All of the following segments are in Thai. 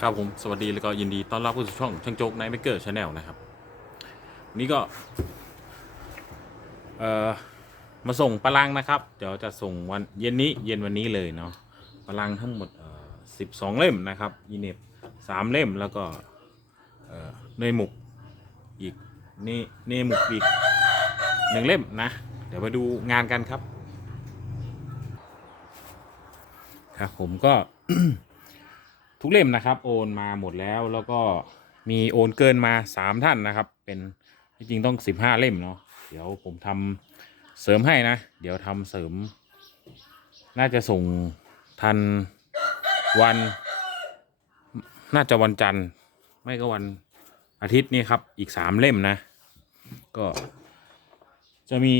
ครับผม สวัสดีแล้วก็ยินดีต้อนรับเข้าสู่ช่องช่างโจ๊กไนท์เมเกอร์ชาแนลนะครับวันนี้ก็ เอ่อ มาส่งปลังนะครับ เดี๋ยวจะส่งวันเย็นนี้เย็นวันนี้เลยเนาะปลังทั้งหมดเอ่อสิบสองเล่มนะครับยีเน็บสามเล่มแล้วก็ เอ่อเนยหมุกอีกนี่เนยหมุกอีกหนึ่งเล่มนะ เดี๋ยวไปดูงานกันครับ ครับผมก็ ทุกเล่มนะครับ โอนมาหมดแล้วแล้วก็มีโอนเกินมาสามท่านนะครับ เป็นจริงๆต้องสิบห้าเล่มเนาะเดี๋ยวผมทำเสริมให้นะ เดี๋ยวทำเสริม น่าจะส่งทันวัน น่าจะวันจันทร์ ไม่ก็วันอาทิตย์นี่ครับ อีกสามเล่มนะ ก็จะมี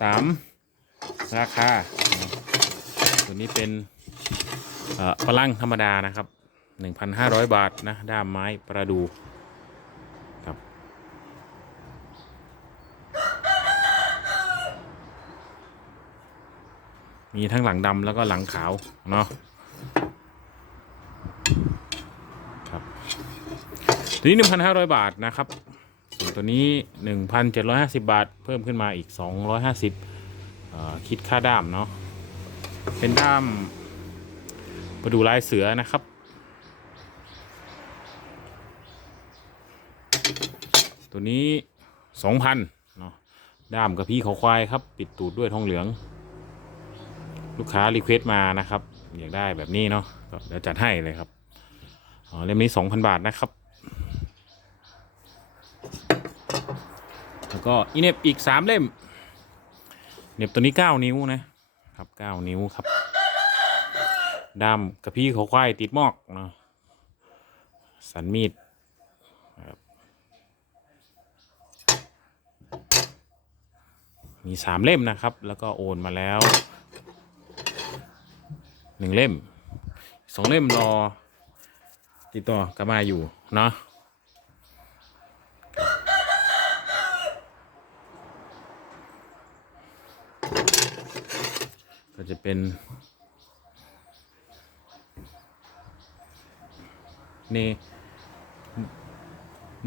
สามราคา ตัวนี้เป็น ฝรั่งธรรมดานะครับ 1,500 บาทนะด้ามไม้ประดูครับมีทั้งหลังดำแล้วก็หลังขาวเนาะครับตัวนี้ 1,500 บาทนะครับส่วนตัวนี้ 1,750 บาท เพิ่มขึ้นมาอีก 250เอ่อคิดค่าด้ามเนาะเป็นด้าม มาดูลายเสือนะครับ ตัวนี้สองพันเนาะด้ามกับพี่เขาควายครับ ปิดตูดด้วยทองเหลือง ลูกค้ารีเควสต์มานะครับ อยากได้แบบนี้เนาะเดี๋ยวจัดให้เลยครับอ๋อเล่มนี้สองพันบาทนะครับแล้วก็อีเน็บอีกสามเล่ม เน็บตัวนี้เก้านิ้วนะครับเก้านิ้วครับ ดำกระพี่เขาควายติดมอกเนาะสันมีดมีสามเล่มนะครับ แล้วก็โอนมาแล้วหนึ่งเล่มสองเล่มรอ ติดต่อกลับมาอยู่เนาะก็จะเป็น เน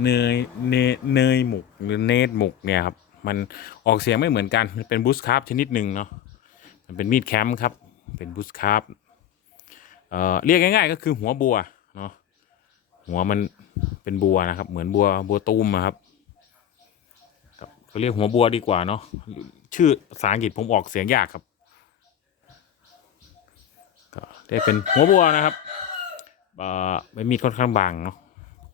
เนยเนเนยหมุกหรือเนตหมุกเนี่ยครับมันออกเสียงไม่เหมือนกันเป็นบูสคาร์ฟชนิดหนึ่งเนาะมันเป็นมีดแคมป์ครับ เป็นบูสคาร์ฟเอ่อเรียกง่ายๆก็คือหัวบัวเนาะหัวมันเป็นบัวนะครับ เหมือนบัวบัวตูมอะครับเขาเรียกหัวบัวดีกว่าเนาะชื่อภาษาอังกฤษผมออกเสียงยากครับก็ได้เป็นหัวบัวนะครับ ใบมีดค่อนข้างบางเนาะ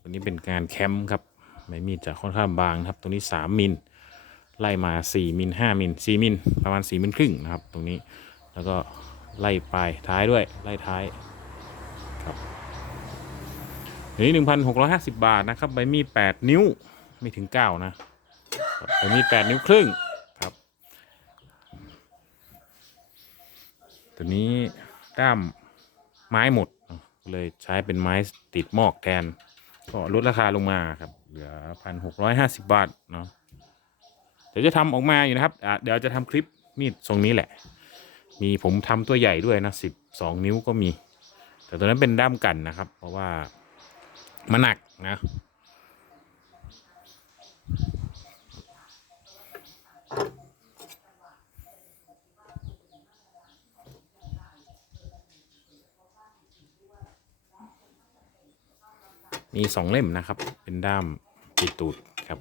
ตัวนี้เป็นการแคมป์ครับใบมีดจะค่อนข้างบางครับ ตรงนี้สามมิลไล่มาสี่มิลห้ามิลสี่มิลประมาณสี่มิลครึ่งนะครับ ตรงนี้แล้วก็ไล่ปลายท้ายด้วยไล่ท้ายครับตัวนี้หนึ่งพันหกร้อยห้าสิบบาทนะครับใบมีดแปดนิ้วไม่ถึงเก้านะใบมีดแปดนิ้วครึ่งครับ ตัวนี้ด้ามไม้หมด เลยใช้เป็นไม้ติดหมอกแทน ก็ลดราคาลงมาครับ เหลือพันหกร้อยห้าสิบบาทเนาะเดี๋ยวจะทำออกมาอยู่นะครับเดี๋ยวจะทำคลิปมีดทรงนี้แหละ มีผมทำตัวใหญ่ด้วยนะสิบสองนิ้วก็มี แต่ตัวนั้นเป็นด้ามกันนะครับ เพราะว่ามันหนักนะ มีสองเล่มนะครับ เป็นด้ามปิดตูดครับ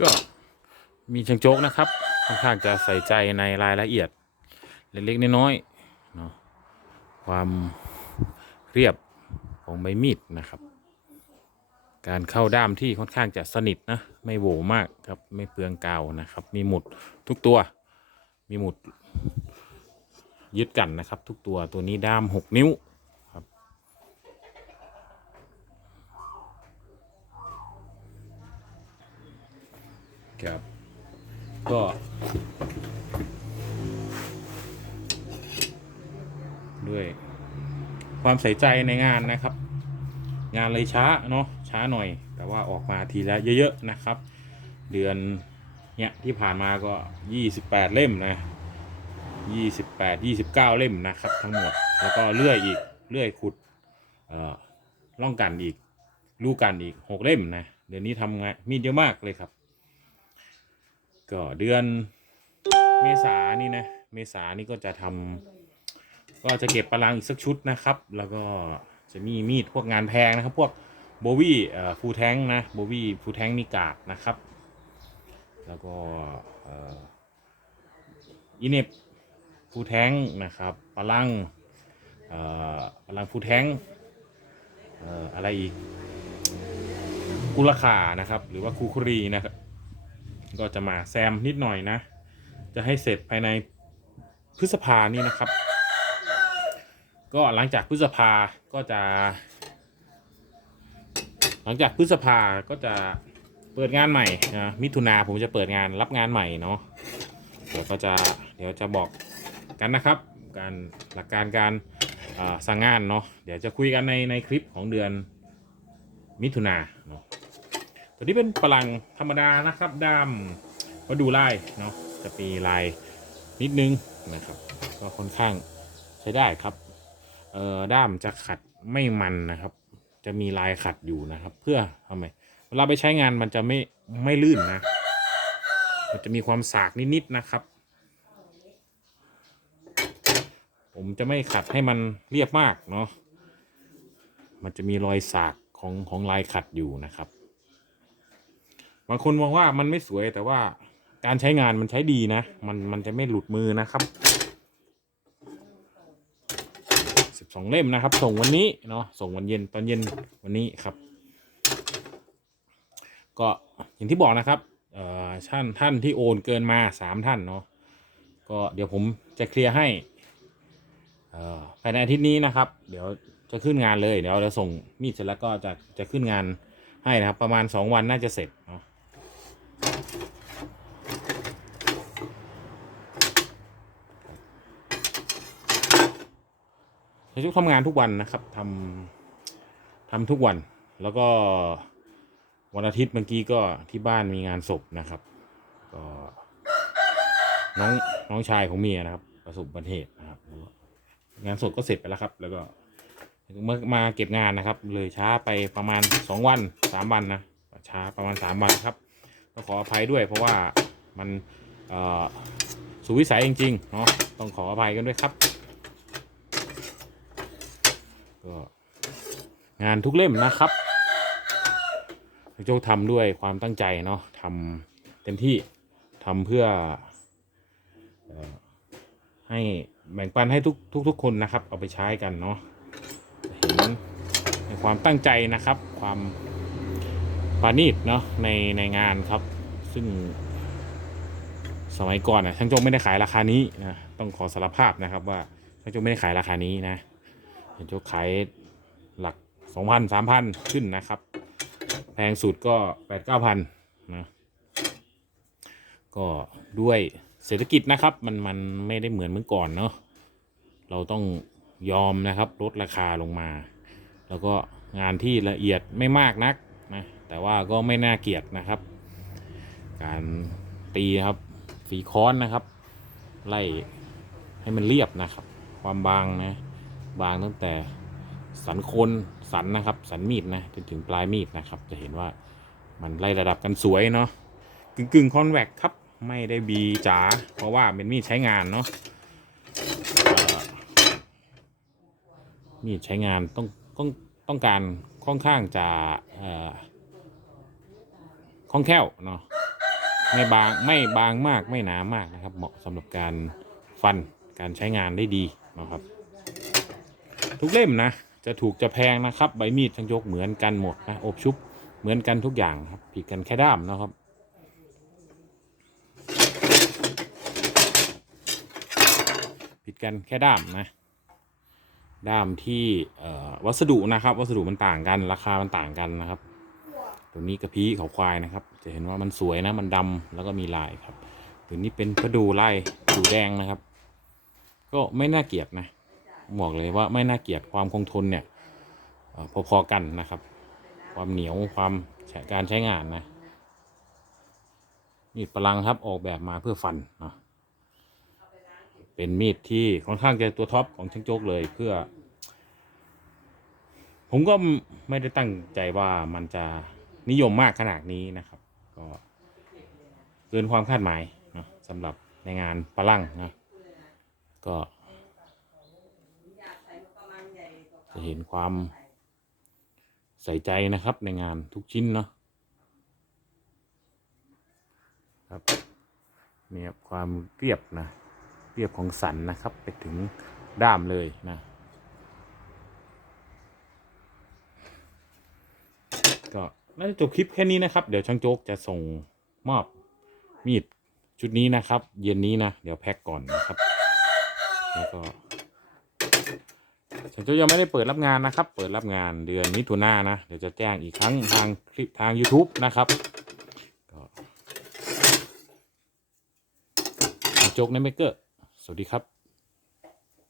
ก็มีช่างโจ๊กนะครับ ค่อนข้างจะใส่ใจในรายละเอียด เล็กๆน้อยๆเนาะความเรียบของใบมีดนะครับ การเข้าด้ามที่ค่อนข้างจะสนิทนะ ไม่โหวมากครับไม่เปลืองกาวนะครับ มีหมุดทุกตัว มีหมุดยึดกันนะครับ ทุกตัวตัวนี้ด้ามหกนิ้วครับครับก็ด้วยความใส่ใจในงานนะครับ งานเลยช้าเนาะ ช้าหน่อย แต่ว่าออกมาทีละเยอะๆนะครับ เดือนเนี่ยที่ผ่านมาก็ 28 เล่มนะ 28 29 เล่มนะครับ ทั้งหมดแล้วก็เลื่อยอีกเลื่อยขุดเอ่อล่องกันอีกลูกกันอีก 6 เล่มนะเดือนนี้ทำงานมีเยอะมากเลยครับ ก็เดือนเมษานี่นะเมษานี่ก็จะทำก็จะเก็บปลังอีกสักชุดนะครับ แล้วก็จะมีมีดพวกงานแพงนะครับ พวก โบวี่ฟูแทงนะโบวี่ฟูแทงมีกากนะครับ แล้วก็อินเนปฟูแทงนะครับปลังเอ่อปลังฟูแทงเอ่อะไรอีกกุลคานะครับ หรือว่าคูครีนะครับก็จะมาแซมนิดหน่อยนะ จะให้เสร็จภายในพฤษภานี่นะครับ ก็หลังจากพฤษภาก็จะ หลังจากพฤษภาก็จะเปิดงานใหม่นะมิถุนาผมจะเปิดงานรับงานใหม่เนาะเดี๋ยวก็จะเดี๋ยวจะบอกกันนะครับ การหลักการการสั่งงานเนาะเดี๋ยวจะคุยกันในในคลิปของเดือนมิถุนาเนาะตัวนี้เป็นปลังธรรมดานะครับด้ามก็ดูลายเนาะจะมีลายนิดนึงนะครับ ก็ค่อนข้างใช้ได้ครับเอ่อด้ามจะขัดไม่มันนะครับ จะมีลายขัดอยู่นะครับ เพื่อทำไมเวลาไปใช้งานมันจะไม่ไม่ลื่นนะ มันจะมีความสากนิดๆนะครับ ผมจะไม่ขัดให้มันเรียบมากเนาะมันจะมีรอยสากของของลายขัดอยู่นะครับ บางคนมองว่ามันไม่สวยแต่ว่าการใช้งานมันใช้ดีนะ มันมันจะไม่หลุดมือนะครับ สองเล่มนะครับ ส่งวันนี้เนาะส่งวันเย็นตอนเย็นวันนี้ครับ ก็อย่างที่บอกนะครับเอ่อท่านท่านที่โอนเกินมาสามท่านเนาะก็เดี๋ยวผมจะเคลียร์ให้เอ่อภายในอาทิตย์นี้นะครับ เดี๋ยวจะขึ้นงานเลยเดี๋ยวเราส่งมีดเสร็จแล้วก็จะจะขึ้นงานให้นะครับ ประมาณสองวันน่าจะเสร็จเนาะ ในชุกทำงานทุกวันนะครับทำทำทุกวัน แล้วก็วันอาทิตย์เมื่อกี้ก็ที่บ้านมีงานศพนะครับ ก็น้องน้องชายของเมียนะครับ ประสบอุบัติเหตุนะครับ งานศพก็เสร็จไปแล้วครับ แล้วก็มามาเก็บงานนะครับ เลยช้าไปประมาณสองวันสามวันนะช้าประมาณสามวันครับต้องขออภัยด้วย เพราะว่ามันอ่อสุวิสัยจริงๆเนาะต้องขออภัยกันด้วยครับ ก็งานทุกเล่มนะครับโจกทำด้วยความตั้งใจเนาะทำเต็มที่ทำเพื่อให้แบ่งปันให้ทุกทุกทุกคนนะครับ เอาไปใช้กันเนาะเห็นในความตั้งใจนะครับ ความปานีตเนาะในในงานครับ ซึ่งสมัยก่อนนะช่างโจงไม่ได้ขายราคานี้นะต้องขอสารภาพนะครับว่าช่างโจงไม่ได้ขายราคานี้นะ เห็นจะขายหลักสองพันสามพันขึ้นนะครับ แพงสุดก็แปดเก้าพันนะก็ด้วยเศรษฐกิจนะครับมันมันไม่ได้เหมือนเมื่อก่อนเนาะเราต้องยอมนะครับลดราคาลงมา แล้วก็งานที่ละเอียดไม่มากนักนะแต่ว่าก็ไม่น่าเกลียดนะครับ การตีครับฝีค้อนนะครับ ไล่ให้มันเรียบนะครับ ความบางนะ บางตั้งแต่สันโคนสันนะครับ สันมีดนะจนถึงปลายมีดนะครับ จะเห็นว่ามันไล่ระดับกันสวยเนาะกึ่งกึ่งคอนแวคครับ ไม่ได้บีจ๋าเพราะว่าเป็นมีดใช้งานเนาะเอ่อมีดใช้งานต้องต้องต้องการค่อนข้างจะเอ่อคล่องแคล่วเนาะไม่บางไม่บางมากไม่หนามากนะครับ เหมาะสำหรับการฟันการใช้งานได้ดีนะครับ ทุกเล่มนะ จะถูกจะแพงนะครับ ใบมีดทั้งยกเหมือนกันหมดนะ อบชุบเหมือนกันทุกอย่างครับ ผิดกันแค่ด้ามนะครับผิดกันแค่ด้ามนะด้ามที่วัสดุนะครับ วัสดุมันต่างกัน ราคามันต่างกันนะครับ ตัวนี้กระพี้เขาควายนะครับ จะเห็นว่ามันสวยนะมันดำแล้วก็มีลายครับตัวนี้เป็นกระดูลายดูแดงนะครับ ก็ไม่น่าเกลียดนะ บอกเลยว่าไม่น่าเกลียดความคงทนเนี่ยพอๆกันนะครับ ความเหนียวความใช้การใช้งานนะมีดพลังครับออกแบบมาเพื่อฟันนะเป็นมีดที่ค่อนข้างจะตัวท็อปของช่างโจ๊กเลยเพื่อ ผมก็ไม่ได้ตั้งใจว่ามันจะนิยมมากขนาดนี้นะครับ ก็เกินความคาดหมายนะสำหรับในงานพลังนะก็จะ เห็นความใส่ใจนะครับในงานทุกชิ้นเนาะครับเนี่ยความเรียบนะ เรียบของสันนะครับ ไปถึงด้ามเลยนะ ก็น่าจะจบคลิปแค่นี้นะครับ เดี๋ยวช่างโจ๊กจะส่งมอบมีดชุดนี้นะครับ เย็นนี้นะ เดี๋ยวแพ็คก่อนนะครับ แล้วก็ ช่างโจ๊กยังไม่ได้เปิดรับงานนะครับ เปิดรับงานเดือนมิถุนายนนะ เดี๋ยวจะแจ้งอีกครั้งทางคลิปทาง YouTube นะครับโจ๊กในเมเกอร์ สวัสดีครับ